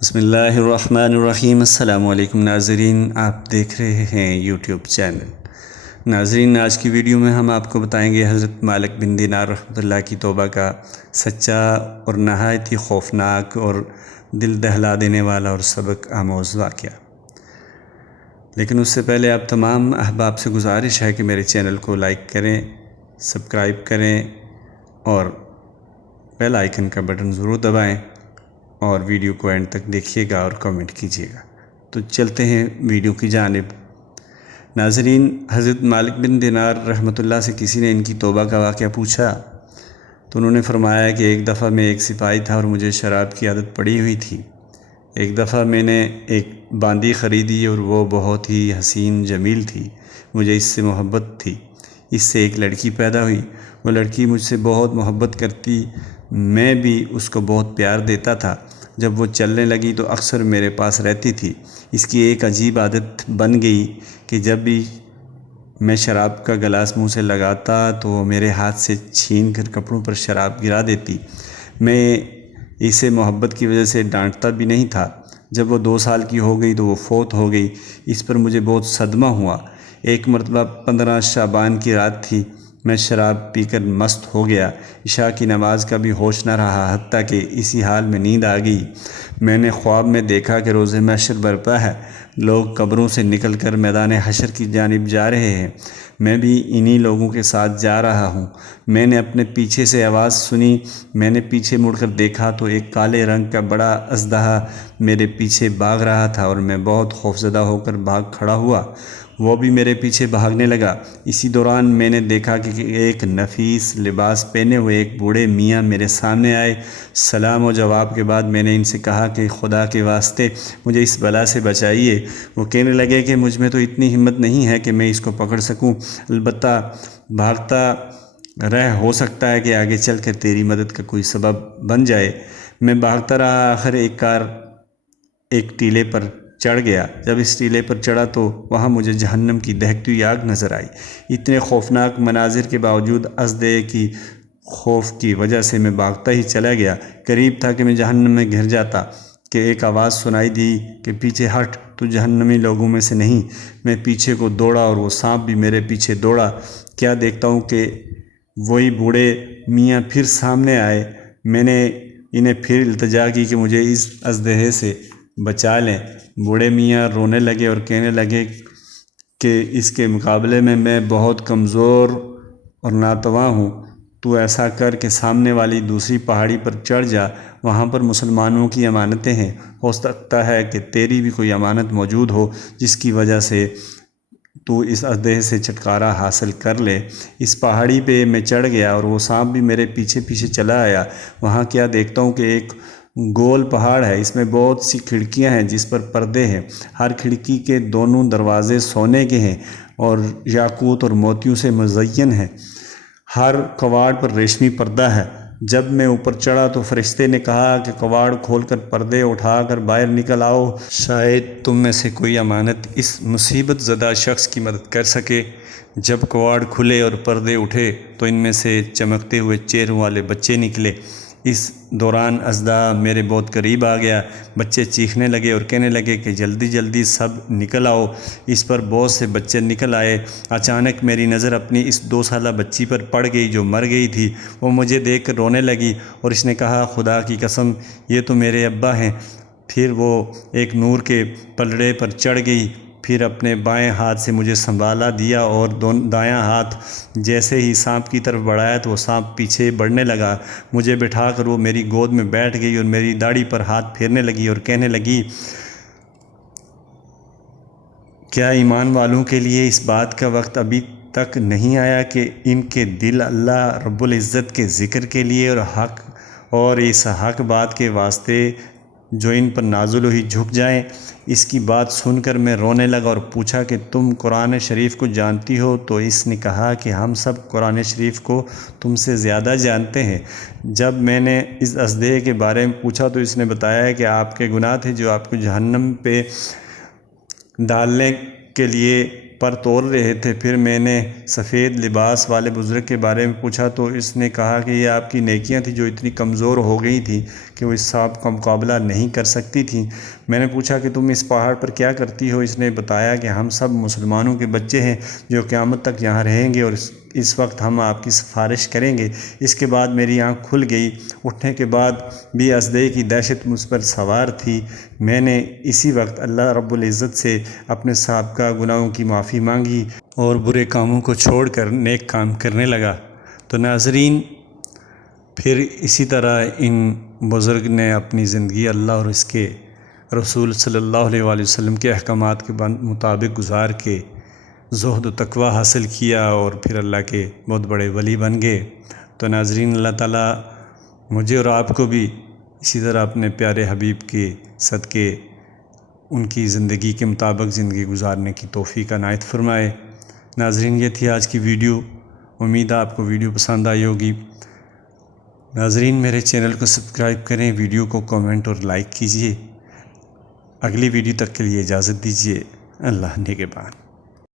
بسم اللہ الرحمن الرحیم۔ السلام علیکم ناظرین، آپ دیکھ رہے ہیں یوٹیوب چینل۔ ناظرین، آج کی ویڈیو میں ہم آپ کو بتائیں گے حضرت مالک بن دینار رحمۃ اللہ کی توبہ کا سچا اور نہایت ہی خوفناک اور دل دہلا دینے والا اور سبق آموز واقعہ۔ لیکن اس سے پہلے آپ تمام احباب سے گزارش ہے کہ میرے چینل کو لائک کریں، سبسکرائب کریں اور بیل آئیکن کا بٹن ضرور دبائیں اور ویڈیو کو اینڈ تک دیکھیے گا اور کمنٹ کیجیے گا۔ تو چلتے ہیں ویڈیو کی جانب۔ ناظرین، حضرت مالک بن دینار رحمۃ اللہ سے کسی نے ان کی توبہ کا واقعہ پوچھا تو انہوں نے فرمایا کہ ایک دفعہ میں ایک سپاہی تھا اور مجھے شراب کی عادت پڑی ہوئی تھی۔ ایک دفعہ میں نے ایک باندی خریدی اور وہ بہت ہی حسین جمیل تھی، مجھے اس سے محبت تھی۔ اس سے ایک لڑکی پیدا ہوئی، وہ لڑکی مجھ سے بہت محبت کرتی، میں بھی اس کو بہت پیار دیتا تھا۔ جب وہ چلنے لگی تو اکثر میرے پاس رہتی تھی۔ اس کی ایک عجیب عادت بن گئی کہ جب بھی میں شراب کا گلاس منہ سے لگاتا تو وہ میرے ہاتھ سے چھین کر کپڑوں پر شراب گرا دیتی۔ میں اسے محبت کی وجہ سے ڈانٹتا بھی نہیں تھا۔ جب وہ 2 سال کی ہو گئی تو وہ فوت ہو گئی۔ اس پر مجھے بہت صدمہ ہوا۔ ایک مرتبہ 15 شعبان کی رات تھی، میں شراب پی کر مست ہو گیا، عشاء کی نماز کا بھی ہوش نہ رہا، حتیٰ کہ اسی حال میں نیند آ گئی۔ میں نے خواب میں دیکھا کہ روز محشر برپا ہے، لوگ قبروں سے نکل کر میدان حشر کی جانب جا رہے ہیں، میں بھی انہی لوگوں کے ساتھ جا رہا ہوں۔ میں نے اپنے پیچھے سے آواز سنی، میں نے پیچھے مڑ کر دیکھا تو ایک کالے رنگ کا بڑا اژدہا میرے پیچھے بھاگ رہا تھا اور میں بہت خوفزدہ ہو کر بھاگ کھڑا ہوا، وہ بھی میرے پیچھے بھاگنے لگا۔ اسی دوران میں نے دیکھا کہ ایک نفیس لباس پہنے ہوئے ایک بوڑھے میاں میرے سامنے آئے۔ سلام و جواب کے بعد میں نے ان سے کہا کہ خدا کے واسطے مجھے اس بلا سے بچائیے۔ وہ کہنے لگے کہ مجھ میں تو اتنی ہمت نہیں ہے کہ میں اس کو پکڑ سکوں، البتہ بھاگتا رہ، ہو سکتا ہے کہ آگے چل کر تیری مدد کا کوئی سبب بن جائے۔ میں بھاگتا رہا، آخر ایک ٹیلے پر چڑھ گیا۔ جب اس ٹیلے پر چڑھا تو وہاں مجھے جہنم کی دہکتی ہوئی آگ نظر آئی۔ اتنے خوفناک مناظر کے باوجود اژدہے کی خوف کی وجہ سے میں بھاگتا ہی چلا گیا۔ قریب تھا کہ میں جہنم میں گر جاتا کہ ایک آواز سنائی دی کہ پیچھے ہٹ، تو جہنمی لوگوں میں سے نہیں۔ میں پیچھے کو دوڑا اور وہ سانپ بھی میرے پیچھے دوڑا۔ کیا دیکھتا ہوں کہ وہی بوڑھے میاں پھر سامنے آئے۔ میں نے انہیں پھر التجا کی کہ مجھے اس اژدہے سے بچا لیں۔ بوڑھے میاں رونے لگے اور کہنے لگے کہ اس کے مقابلے میں میں بہت کمزور اور ناتواں ہوں، تو ایسا کر کہ سامنے والی دوسری پہاڑی پر چڑھ جا، وہاں پر مسلمانوں کی امانتیں ہیں، ہو سکتا ہے کہ تیری بھی کوئی امانت موجود ہو جس کی وجہ سے تو اس اژدہے سے چھٹکارا حاصل کر لے۔ اس پہاڑی پہ میں چڑھ گیا اور وہ سانپ بھی میرے پیچھے پیچھے چلا آیا۔ وہاں کیا دیکھتا ہوں کہ ایک گول پہاڑ ہے، اس میں بہت سی کھڑکیاں ہیں جس پر پردے ہیں، ہر کھڑکی کے دونوں دروازے سونے کے ہیں اور یاقوت اور موتیوں سے مزین ہیں، ہر کواڑ پر ریشمی پردہ ہے۔ جب میں اوپر چڑھا تو فرشتے نے کہا کہ کواڑ کھول کر پردے اٹھا کر باہر نکل آؤ، شاید تم میں سے کوئی امانت اس مصیبت زدہ شخص کی مدد کر سکے۔ جب کواڑ کھلے اور پردے اٹھے تو ان میں سے چمکتے ہوئے چہروں والے بچے نکلے۔ اس دوران اژدہا میرے بہت قریب آ گیا۔ بچے چیخنے لگے اور کہنے لگے کہ جلدی جلدی سب نکل آؤ۔ اس پر بہت سے بچے نکل آئے۔ اچانک میری نظر اپنی اس 2 سالہ بچی پر پڑ گئی جو مر گئی تھی۔ وہ مجھے دیکھ کر رونے لگی اور اس نے کہا، خدا کی قسم، یہ تو میرے ابا ہیں۔ پھر وہ ایک نور کے پلڑے پر چڑھ گئی، پھر اپنے بائیں ہاتھ سے مجھے سنبھالا دیا اور دایاں ہاتھ جیسے ہی سانپ کی طرف بڑھایا تو وہ سانپ پیچھے بڑھنے لگا۔ مجھے بٹھا کر وہ میری گود میں بیٹھ گئی اور میری داڑھی پر ہاتھ پھیرنے لگی اور کہنے لگی، کیا ایمان والوں کے لیے اس بات کا وقت ابھی تک نہیں آیا کہ ان کے دل اللہ رب العزت کے ذکر کے لیے اور اس حق بات کے واسطے جو ان پر نازل ہوئی جھک جائیں؟ اس کی بات سن کر میں رونے لگا اور پوچھا کہ تم قرآن شریف کو جانتی ہو؟ تو اس نے کہا کہ ہم سب قرآن شریف کو تم سے زیادہ جانتے ہیں۔ جب میں نے اس اژدہے کے بارے میں پوچھا تو اس نے بتایا کہ آپ کے گناہ تھے جو آپ کو جہنم پہ ڈالنے کے لیے پر تول رہے تھے، پھر میں نے سفید لباس والے بزرگ کے بارے میں پوچھا تو اس نے کہا کہ یہ آپ کی نیکیاں تھیں جو اتنی کمزور ہو گئی تھیں کہ وہ اس صاحب کا مقابلہ نہیں کر سکتی تھیں۔ میں نے پوچھا کہ تم اس پہاڑ پر کیا کرتی ہو؟ اس نے بتایا کہ ہم سب مسلمانوں کے بچے ہیں جو قیامت تک یہاں رہیں گے اور اس وقت ہم آپ کی سفارش کریں گے۔ اس کے بعد میری آنکھ کھل گئی۔ اٹھنے کے بعد بھی ازدے کی دہشت مجھ پر سوار تھی۔ میں نے اسی وقت اللہ رب العزت سے اپنے سابقہ گناہوں کی معافی مانگی اور برے کاموں کو چھوڑ کر نیک کام کرنے لگا۔ تو ناظرین، پھر اسی طرح ان بزرگ نے اپنی زندگی اللہ اور اس کے رسول صلی اللہ علیہ وآلہ وسلم کے احکامات کے مطابق گزار کے زہد و تقوی حاصل کیا اور پھر اللہ کے بہت بڑے ولی بن گئے۔ تو ناظرین، اللہ تعالیٰ مجھے اور آپ کو بھی اسی طرح اپنے پیارے حبیب کے صدقے ان کی زندگی کے مطابق زندگی گزارنے کی توفیق عنایت فرمائے۔ ناظرین، یہ تھی آج کی ویڈیو۔ امید ہے آپ کو ویڈیو پسند آئی ہوگی۔ ناظرین، میرے چینل کو سبسکرائب کریں، ویڈیو کو کمنٹ اور لائک کیجیے۔ اگلی ویڈیو تک کے لیے اجازت دیجیے۔ اللہ نگہبان۔